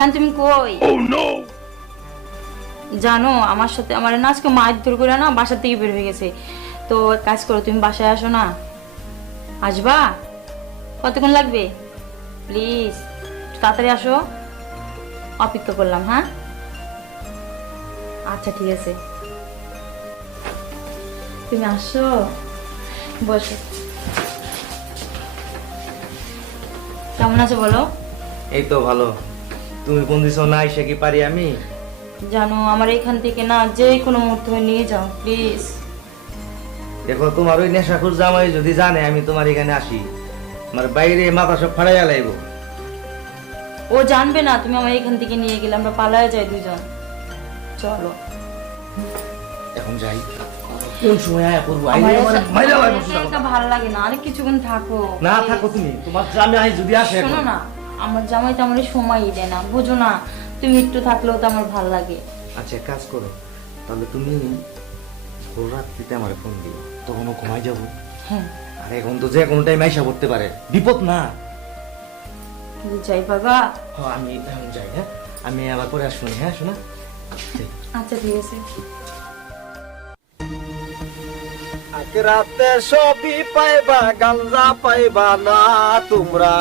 তুমি কই? জানো আমার সাথে আমার না আজকে মারধর করে না বাসা থেকে বের হয়ে গেছে। তো এক কাজ করো, তুমি বাসায় আসো না? আসবা? কতক্ষণ লাগবে? প্লিজ তাড়াতাড়ি আসো, অপেক্ষা করলাম। হ্যাঁ আচ্ছা ঠিক আছে, তুমি আসো, বসো। কেমন আছো বলো? এই তো ভালো। তুমি কোন দিছো না এসে কি পারি আমি? জানো আমার এখান থেকে না যে কোনো মুহূর্তে নিয়ে যাও প্লিজ। দেখো তোমার ওই নেশাখোর জামাই যদি জানে আমি তোমার এখানে আসি, আমার বাইরে মাথা সব ফাড়াইয়া লাইব। ও জানবে না তুমি আমার এখান থেকে নিয়ে গেলে, আমরা পালায় যাই দুজন। চলো এখন যাই, কোন সময় আয়া করবো? আমার মাইরা লাইব একা ভালো লাগে না, আরে কিছুক্ষণ থাকো। না থাকো তুমি, তোমার জামাই যদি আসে শোনো না, আমার জামাই তো আমার সময়ই দেয় না, বুঝো না? তুমি একটু থাকলেও তো আমার ভালো লাগে। আচ্ছা এক কাজ করো, তাহলে তুমি ভোর রাত্রিতে আমার ফোন দিও, তখন ও ঘুমাই যাবো। হ্যাঁ আর এখন তো যে কোনো টাইম আইসা পড়তে পারে, বিপদ না। যাই বাবা। হ্যাঁ আমি এখন যাই। হ্যাঁ আমি আবার পরে আসবো। হ্যাঁ শোনা। আচ্ছা ঠিক আছে। রাতে সবই পাইবা, গাঞ্জা পাইবা না তোমরা।